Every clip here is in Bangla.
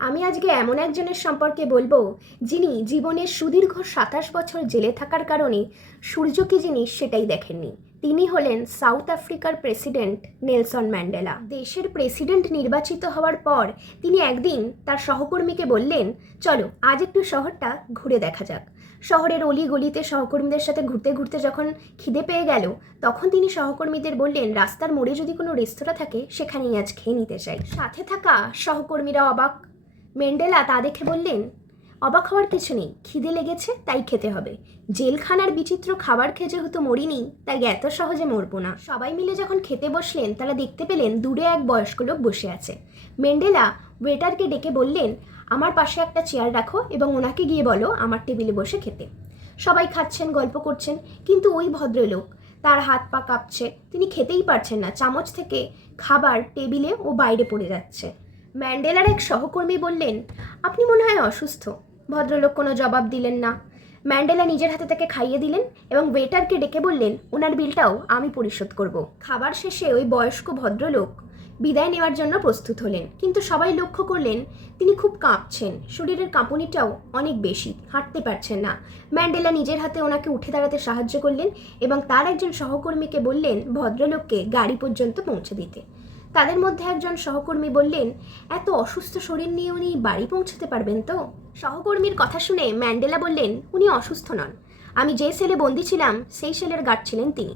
আমি আজকে এমন একজনের সম্পর্কে বলব, যিনি জীবনের সুদীর্ঘ সাতাশ বছর জেলে থাকার কারণে সূর্য কি জিনিস সেটাই দেখেননি। তিনি হলেন সাউথ আফ্রিকার প্রেসিডেন্ট নেলসন ম্যান্ডেলা। দেশের প্রেসিডেন্ট নির্বাচিত হওয়ার পর তিনি একদিন তার সহকর্মীকে বললেন, চলো, আজ একটু শহরটা ঘুরে দেখা যাক। শহরের অলি গলিতে সহকর্মীদের সাথে ঘুরতে ঘুরতে যখন খিদে পেয়ে গেল, তখন তিনি সহকর্মীদের বললেন, রাস্তার মোড়ে যদি কোনো রেস্তোরাঁ থাকে, সেখানেই আজ খেয়ে নিতে চাই। সাথে থাকা সহকর্মীরা অবাক মেন্ডেলা তা দেখে বললেন, অবাক হওয়ার কিছু নেই, খিদে লেগেছে, তাই খেতে হবে। জেলখানার বিচিত্র খাবার খেয়ে যেহেতু মরিনি, তাই এত সহজে মরবো না। সবাই মিলে যখন খেতে বসলেন, তারা দেখতে পেলেন দূরে এক বয়স্ক লোক বসে আছে। মেন্ডেলা ওয়েটারকে ডেকে বললেন, আমার পাশে একটা চেয়ার রাখো এবং ওনাকে গিয়ে বলো আমার টেবিলে বসে খেতে। সবাই খাচ্ছেন, গল্প করছেন, কিন্তু ওই ভদ্রলোক, তার হাত পা কাঁপছে। তিনি খেতেই পারছেন না, চামচ থেকে খাবার টেবিলে ও বাইরে পড়ে যাচ্ছে। ম্যান্ডেলার এক সহকর্মী বললেন, আপনি মনে হয় অসুস্থ। ভদ্রলোক কোনো জবাব দিলেন না। ম্যান্ডেলা নিজের হাতে তাকে খাইয়ে দিলেন এবং ওয়েটারকে ডেকে বললেন, ওনার বিলটাও আমি পরিশোধ করব। খাবার শেষে ওই বয়স্ক ভদ্রলোক বিদায় নেওয়ার জন্য প্রস্তুত হলেন। কিন্তু সবাই লক্ষ্য করলেন, তিনি খুব কাঁপছেন। শরীরের কাঁপুনিটাও অনেক বেশি, হাঁটতে পারছেন না। ম্যান্ডেলা নিজের হাতে ওনাকে উঠে দাঁড়াতে সাহায্য করলেন এবং তার একজন সহকর্মীকে বললেন, ভদ্রলোককে গাড়ি পর্যন্ত পৌঁছে দিতে। তাদের মধ্যে একজন সহকর্মী বললেন, এত অসুস্থ শরীর নিয়ে উনি বাড়ি পৌঁছাতে পারবেন তো? সহকর্মীর কথা শুনে ম্যান্ডেলা বললেন, উনি অসুস্থ নন। আমি যে সেলে বন্দি ছিলাম, সেই সেলের গার্ড ছিলেন তিনি।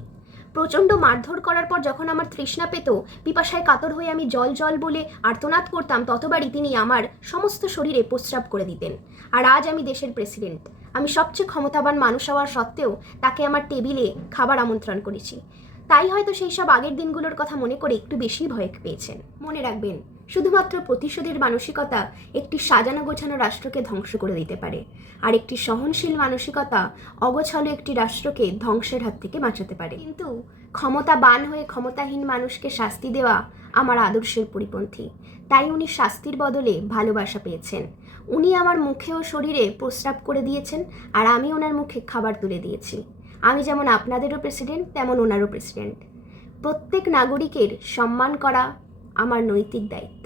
প্রচণ্ড মারধর করার পর যখন আমার তৃষ্ণা পেত, পিপাসায় কাতর হয়ে আমি জল জল বলে আর্তনাদ করতাম, ততবারই তিনি আমার সমস্ত শরীরে প্রস্রাব করে দিতেন। আর আজ আমি দেশের প্রেসিডেন্ট। আমি সবচেয়ে ক্ষমতাবান মানুষ হওয়ার সত্ত্বেও তাকে আমার টেবিলে খাবার আমন্ত্রণ করেছি। তাই হয়তো সেই সব আগের দিনগুলোর কথা মনে করে একটু বেশি ভয় পেয়েছেন। মনে রাখবেন, শুধুমাত্র প্রতিশোধের মানসিকতা একটি সাজানো গোছানো রাষ্ট্রকে ধ্বংস করে দিতে পারে, আর একটি সহনশীল মানসিকতা অগোছালো একটি রাষ্ট্রকে ধ্বংসের হাত থেকে বাঁচাতে পারে। কিন্তু ক্ষমতাবান হয়ে ক্ষমতাহীন মানুষকে শাস্তি দেওয়া আমার আদর্শের পরিপন্থী। তাই উনি শাস্তির বদলে ভালোবাসা পেয়েছেন। উনি আমার মুখে ও শরীরে প্রস্রাব করে দিয়েছেন, আর আমি ওনার মুখে খাবার তুলে দিয়েছি। আমি যেমন আপনাদেরও প্রেসিডেন্ট তেমন ওনারও প্রেসিডেন্ট প্রত্যেক নাগরিকের সম্মান করা আমার নৈতিক দায়িত্ব।